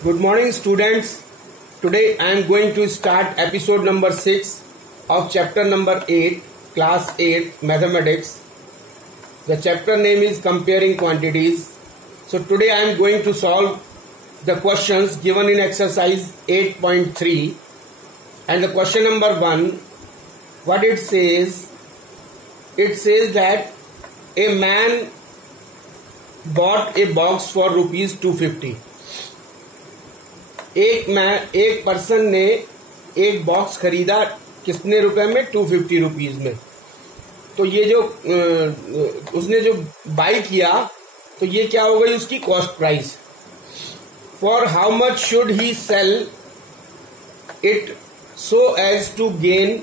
Good morning, students. Today I am going to start episode number 6 of chapter number 8, class 8, mathematics. The chapter name is comparing quantities. So today I am going to solve the questions given in exercise 8.3. And the question number 1, what it says that a man bought a box for rupees 250. एक person ने एक box खरीदा कितने रुपए में? 250 rupees में. तो ये जो उसने जो बाई किया तो ये क्या हो गई उसकी cost price. For how much should he sell it so as to gain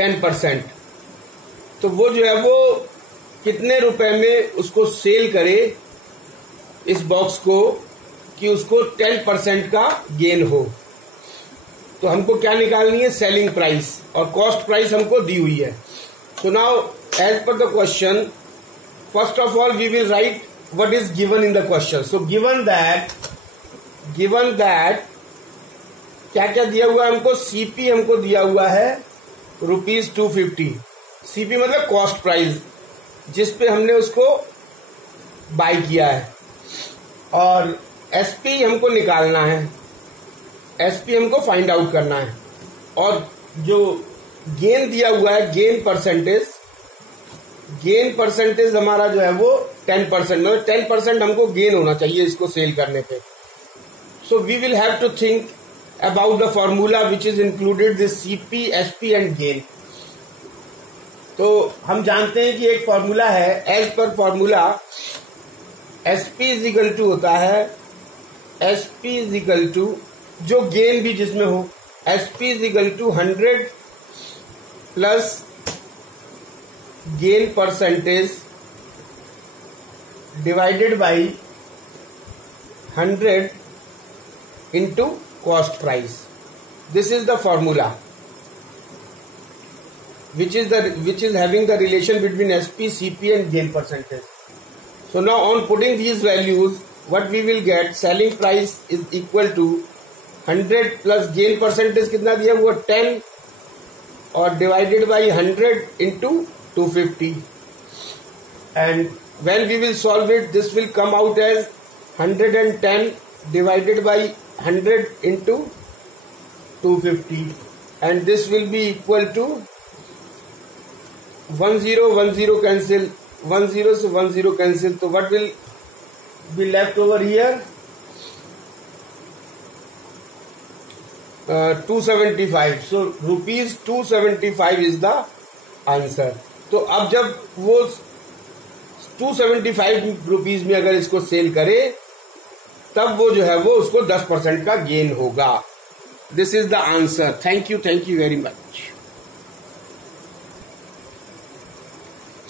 10%. तो वो जो है वो कितने रुपए में उसको सेल करे इस बॉक्स को कि उसको 10% का गेन हो. तो हमको क्या निकालनी है? Selling price. और कॉस्ट प्राइस हमको दी हुई है. So now as per the question, first of all we will write what is given in the question. So given that क्या क्या दिया हुआ है हमको? सीपी हमको दिया हुआ है रुपीज 250. सीपी मतलब कॉस्ट प्राइस जिसपे हमने उसको बाय किया है. और एसपी हमको निकालना है, एसपी हमको फाइंड आउट करना है. और जो गेन दिया हुआ है गेन परसेंटेज हमारा जो है वो 10%. मतलब 10% हमको गेन होना चाहिए इसको सेल करने पे. So we will have to think about the formula which is included this CP, SP and gain. तो हम जानते हैं कि एक फॉर्मूला है. As per formula SP is equal to होता है, एसपी इज इक्वल टू जो गेन भी जिसमें हो, SP is equal to 100 plus gain percentage divided by 100 into cost price. This is the formula which is having the relation between SP, CP and gain percentage. So now on putting these values, what we will get, selling price is equal to 100 plus gain percentage कितना दिया हुआ 10 और divided by 100 into 250. And when we will solve it, this will come out as 110 divided by 100 into 250, and this will be equal to 1 0 cancel, 1 0 से 1 0 cancel. So what will be left over here? 275. So rupees 275 is the answer. तो अब जब वो 275 rupees में अगर इसको cell करे तब वो जो है वो उसको 10% का गेन होगा. This is the answer. Thank you very much.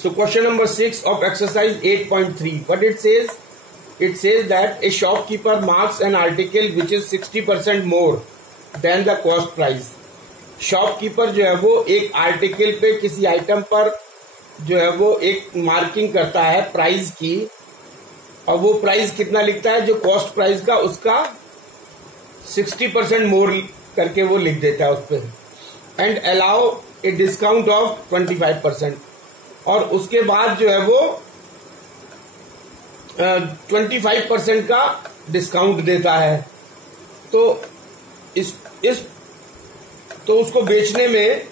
So question number 6 of exercise 8.3. What it says? It says that a shopkeeper marks an article which is 60% more than the cost price. Shopkeeper जो है वो एक article पे किसी item पर जो है वो एक मार्किंग करता है प्राइस की, और वो प्राइस कितना लिखता है? जो कॉस्ट प्राइस का उसका 60% मोर करके वो लिख देता है उस पर. And allow a discount of 25%. और उसके बाद जो है वो 25% का डिस्काउंट देता है. तो तो उसको बेचने में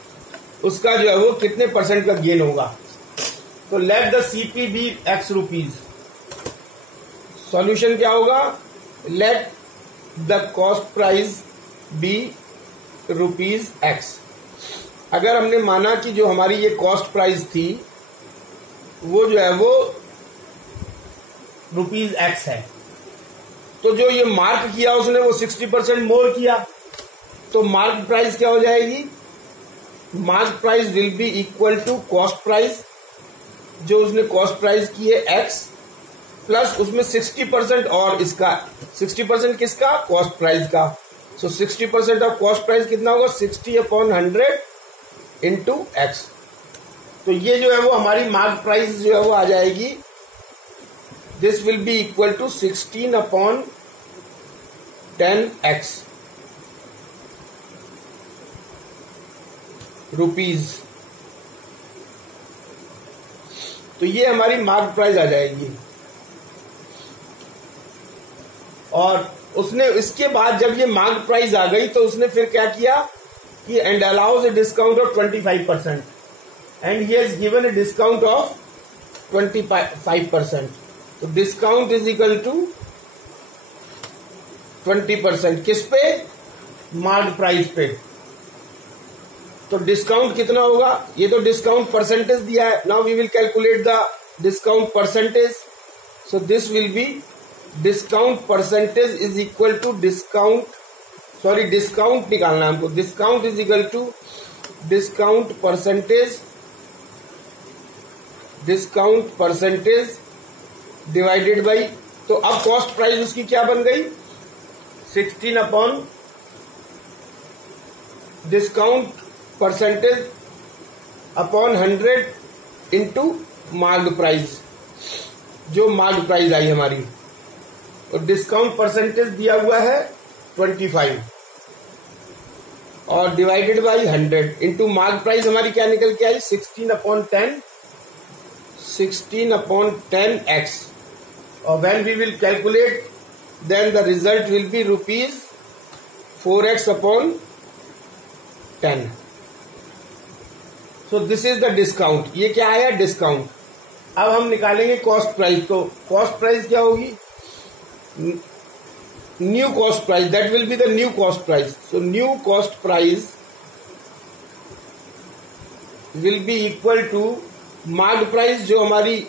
उसका जो है वो कितने परसेंट का गेन होगा? तो let the CP be X rupees. Solution क्या होगा? Let the cost price be rupees X. अगर हमने माना कि जो हमारी ये कॉस्ट प्राइस थी वो जो है वो रुपीज एक्स है, तो जो ये मार्क किया उसने वो 60% मोर किया, तो मार्क प्राइस क्या हो जाएगी? Mark price will be equal to cost price, जो उसने कॉस्ट प्राइस की है एक्स, प्लस उसमें 60% और इसका 60% किसका? कॉस्ट प्राइस का. सो 60% ऑफ कॉस्ट प्राइस कितना होगा? 60/100 इंटू एक्स. तो ये जो है वो हमारी मार्क प्राइस जो है वो आ जाएगी, this will be equal to 16/100 10x rupees. तो ये हमारी मार्क प्राइस आ जाएगी। और उसने इसके बाद जब ये मार्क प्राइस आ गई तो उसने फिर क्या किया कि and allows a discount of 25% and he has given a discount of 25%। तो डिस्काउंट इज इक्वल टू 20%। किस पे? मार्क प्राइस पे। तो डिस्काउंट कितना होगा? ये तो डिस्काउंट परसेंटेज दिया है। Now we will calculate the discount percentage. So this will be discount percentage is equal to discount निकालना है हमको। Discount is equal to discount percentage divided by, तो अब कॉस्ट प्राइस उसकी क्या बन गई? 16 upon discount percentage upon 100 into marked price, जो मार्क्ड प्राइस आई हमारी। और डिस्काउंट परसेंटेज दिया हुआ है 25 और divided by 100 into mark price हमारी क्या निकल के आई? 16 अपॉन 10x। और when we will calculate then the result will be rupees 4x upon 10। So this is the discount. ये क्या आया? डिस्काउंट। अब हम निकालेंगे कॉस्ट प्राइस। तो कॉस्ट प्राइस क्या होगी? New cost price, that will be the new cost price. So new cost price will be equal to marked price, जो हमारी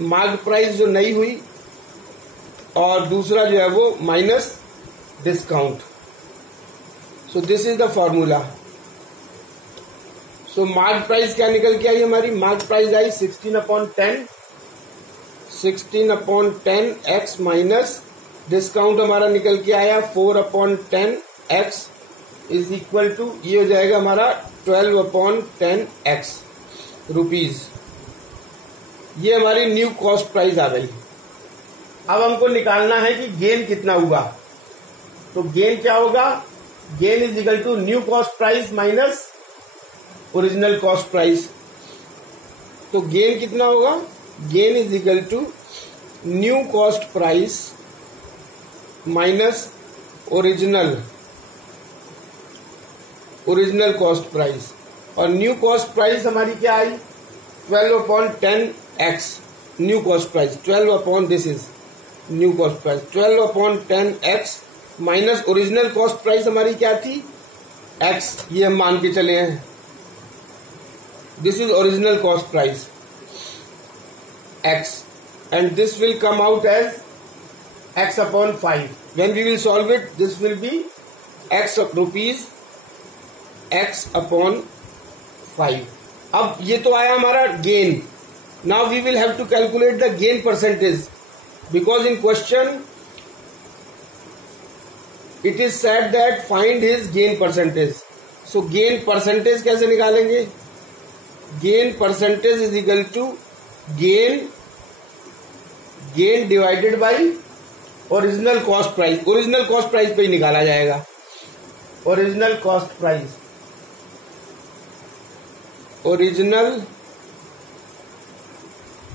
मार्क्ड प्राइस जो नई हुई, और दूसरा जो है वो minus discount. So this is the formula. So mark price क्या निकल के आई हमारी? Mark price I 16 upon 10x minus discount हमारा निकल के आया 4 upon 10x is equal to, ये हो जाएगा हमारा 12 अपॉन 10x रुपीज। ये हमारी न्यू कॉस्ट प्राइस आ गई। अब हमको निकालना है कि गेन कितना हुआ। तो गेन क्या होगा? Gain is equal to new cost price minus original cost price. तो गेन कितना होगा? Gain is equal to new cost price minus original cost price. और न्यू कॉस्ट प्राइस हमारी क्या आई? 12 upon 10x new cost price. 12 upon, this is new cost price, 12 upon 10x minus original cost price हमारी क्या थी? x। ये हम मान के चले हैं, this is original cost price x, and this will come out as x upon 5. When we will solve it, this will be x rupees x upon 5. अब ये तो आया हमारा gain. Now we will have to calculate the gain percentage, because in question it is said that find his gain percentage. So gain percentage कैसे निकालेंगे? Gain percentage is equal to gain divided by original cost price. Original cost price पे ही निकाला जाएगा। Original cost price,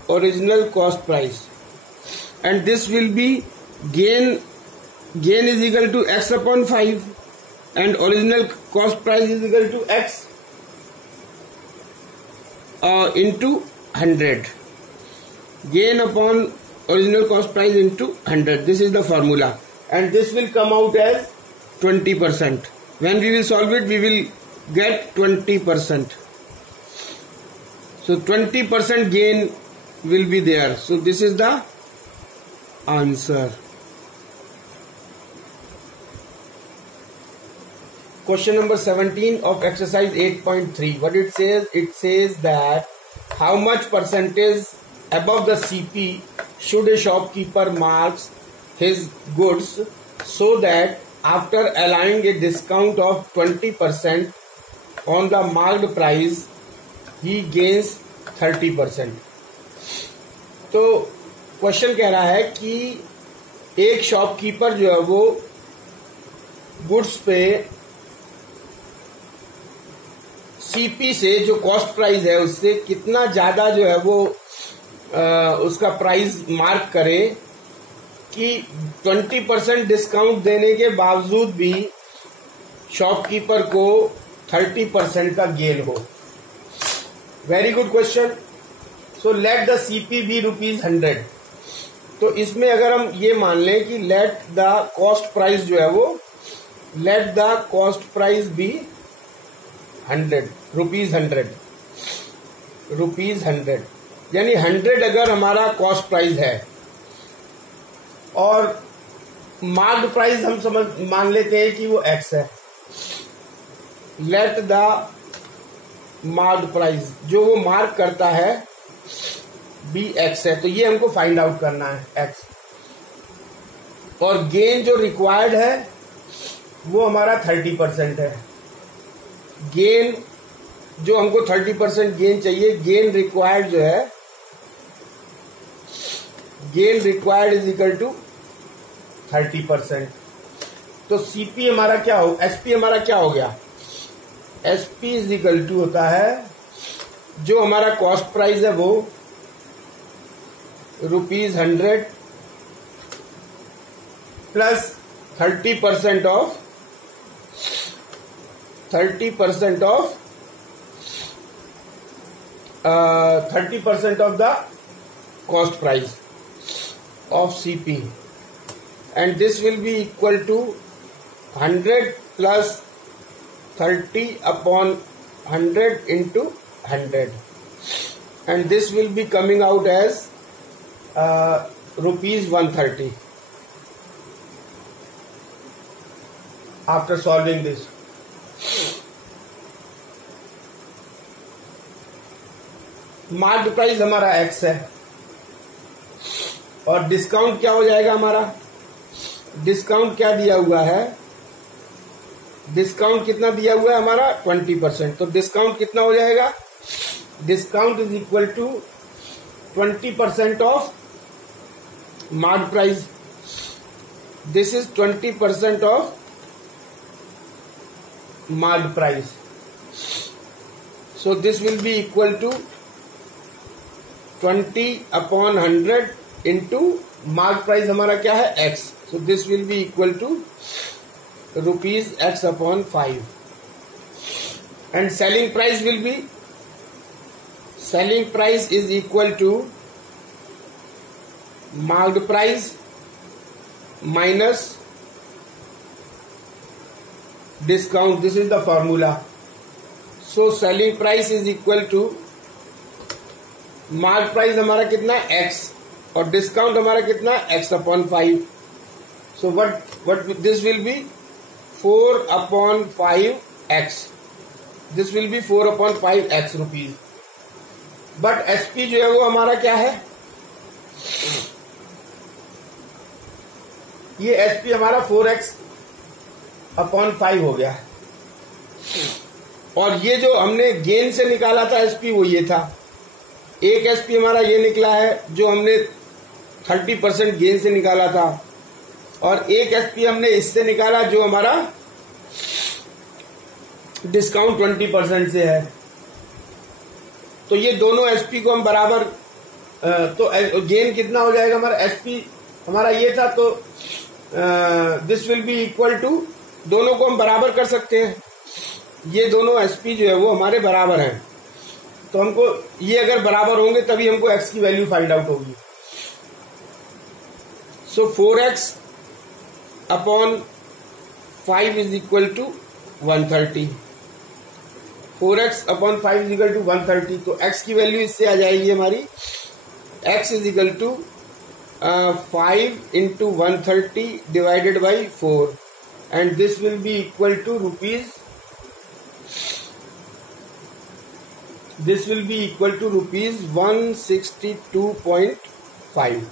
original cost price, and this will be gain is equal to x upon 5 and original cost price is equal to x into 100. Gain upon original cost price into 100. This is the formula, and this will come out as 20%. When we will solve it, we will get 20%. So 20% gain will be there. So this is the answer. Question number 17 of exercise 8.3. What it says? It says that how much percentage above the CP should a shopkeeper marks his goods so that after allowing a discount of 20% on the marked price he gains 30%. तो question कह रहा है कि एक shopkeeper जो है वो goods पे सीपी से जो कॉस्ट प्राइस है उससे कितना ज्यादा जो है वो उसका प्राइस मार्क करे कि 20% डिस्काउंट देने के बावजूद भी शॉपकीपर को 30% का गेन हो। Very good question. So let the CP be ₹100। तो इसमें अगर हम ये मान लें कि लेट द कॉस्ट प्राइस जो है वो let the cost price be 100 rupees 100 यानी 100 अगर हमारा कॉस्ट प्राइस है और मार्क्ड प्राइस हम मान लेते हैं कि वो x है। लेट द मार्क्ड प्राइस जो वो मार्क करता है बी x है, तो ये हमको फाइंड आउट करना है x। और गेन जो रिक्वायर्ड है वो हमारा 30% है। गेन जो हमको 30% गेन चाहिए, गेन रिक्वायर्ड जो है gain required is equal to 30%। तो सीपी हमारा क्या हो, एसपी हमारा क्या हो गया, एसपी इज इक्वल टू होता है जो हमारा कॉस्ट प्राइस है वो ₹100 plus 30% of 30% of the cost price of CP, and this will be equal to 100 plus 30 upon 100 into 100, and this will be coming out as ₹130 after solving this. Marked price हमारा x है और discount क्या हो जाएगा हमारा, discount क्या दिया हुआ है, डिस्काउंट कितना दिया हुआ है हमारा 20%। तो डिस्काउंट कितना हो जाएगा, discount is equal to 20% of marked price. This is 20% of marked price. So this will be equal to 20 upon 100 into mark price हमारा क्या है x, so this will be equal to ₹x upon 5, and selling price will be, selling price is equal to marked price minus discount. This is the formula. So selling price is equal to mark price हमारा कितना x और discount हमारा कितना x upon 5। So what this will be 4 upon 5x, this will be 4 upon 5x rupees. But SP जो है वो हमारा क्या है, ये एसपी हमारा 4x upon 5 हो गया। और ये जो हमने गेन से निकाला था एसपी वो ये था, एक एसपी हमारा ये निकला है जो हमने 30% गेन से निकाला था, और एक एसपी हमने इससे निकाला जो हमारा डिस्काउंट 20% से है। तो ये दोनों एसपी को हम बराबर, तो गेन कितना हो जाएगा हमारा, एसपी हमारा ये था तो this will be equal to, दोनों को हम बराबर कर सकते हैं, ये दोनों एसपी जो है वो हमारे बराबर हैं। तो हमको ये अगर बराबर होंगे तभी हमको x की वैल्यू फाइंड आउट होगी। So 4x upon 5 is equal to 130, 4x upon 5 is equal to 130। तो x की वैल्यू इससे आ जाएगी हमारी, x is equal to 5 into 130 divided by 4, and this will be equal to this will be equal to ₹162.5.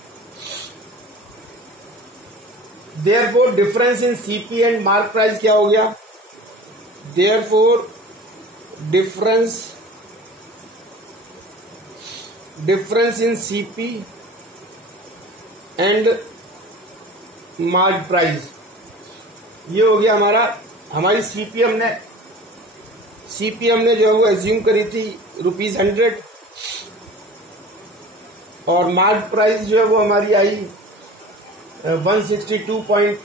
Therefore difference in CP and mark price क्या हो गया, therefore difference in CP and mark price ये हो गया हमारी CPM ने जो है वो एज्यूम करी थी ₹100 और मार्क प्राइस जो है वो हमारी आई 162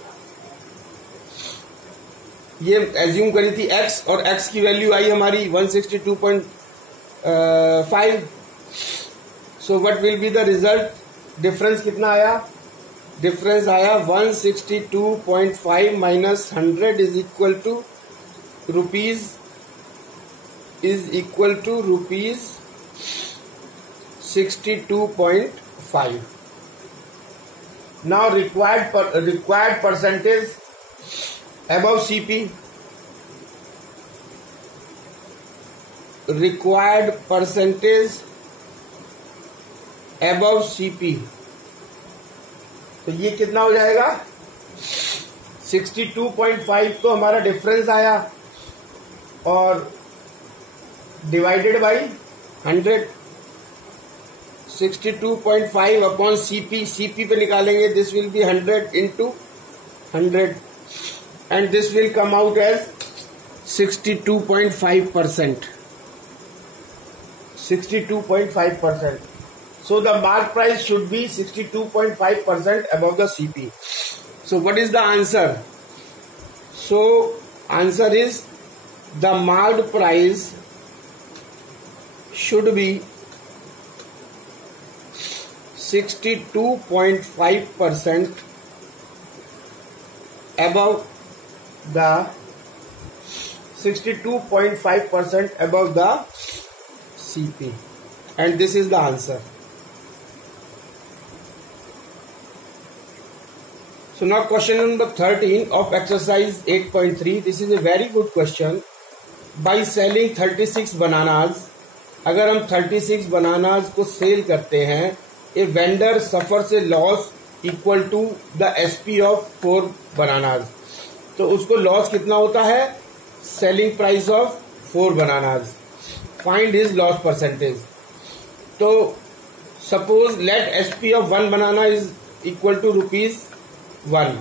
ये एज्यूम करी थी x और x की वैल्यू आई हमारी 162.5. So what will be the result? Difference कितना आया? डिफरेंस आया 162.5 minus 100 is equal to rupees 62.5. Now required percentage above CP. Required percentage above CP. तो ये कितना हो जाएगा? 62.5 तो हमारा डिफरेंस आया और डिवाइडेड बाई 100. 62.5 अपॉन CP पे निकालेंगे. This will B 100 into 100 and this will come out as 62.5%. 62.5%. So the mark price should be 62.5% above the CP. So what is the answer? So answer is the marked price should be 62.5% above the 62.5% above the CP, and this is the answer. So now question number 13 of exercise 8.3. This is a very good question. By selling 36 bananas, अगर हम 36 bananas को sell करते हैं, a vendor suffers a loss equal to the SP of 4 bananas. तो उसको loss कितना होता है? Selling price of 4 bananas. Find his loss percentage. तो suppose let SP of 1 banana is equal to ₹1.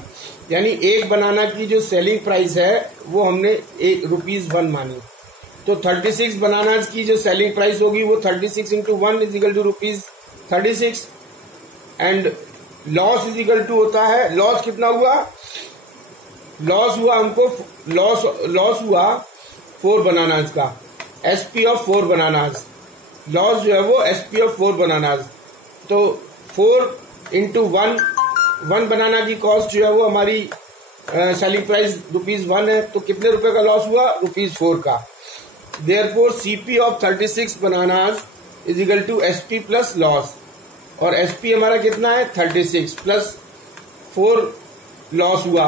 यानी एक बनाना की जो सेलिंग प्राइस है वो हमने ₹1 मानी. तो 36 बनानाज की जो सेलिंग प्राइस होगी वो 36 into 1 is equal to ₹36 and loss is equal to होता है. लॉस कितना हुआ? लॉस हुआ हमको लॉस हुआ 4 बनानाज का. SP of 4 bananas. लॉस जो है वो SP ऑफ 4 बनानाज. तो 4 इंटू 1 बनाना की कॉस्ट जो है वो हमारी सेलिंग प्राइस ₹1 है. तो कितने रुपए का लॉस हुआ? ₹4 का. Therefore CP of 36 bananas is equal to SP plus loss. और SP हमारा कितना है? 36 प्लस 4 लॉस हुआ.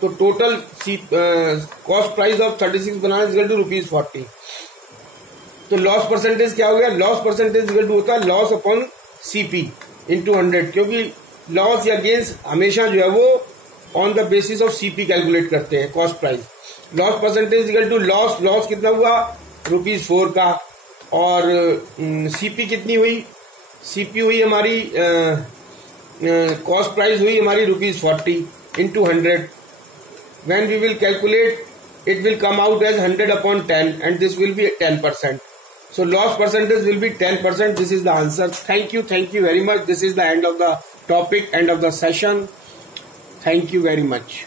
तो total cost price of 36 banana is equal to ₹40. तो लॉस परसेंटेज क्या हो गया? लॉस परसेंटेज इक्वल टू होता है लॉस अपॉन CP इंटू 100, क्योंकि लॉस या गेन्स हमेशा जो है वो on the basis of CP calculate करते हैं cost price. Loss percentage equal to loss कितना हुआ? ₹4 का. और CP कितनी हुई? CP हुई हमारी कॉस्ट प्राइस हुई हमारी ₹40 into 100. When we will calculate it will come out as 100 upon 10 and this will be 10%. So loss percentage will be 10%. This is the answer. Thank you very much. This is the end of the topic, end of the session. Thank you very much.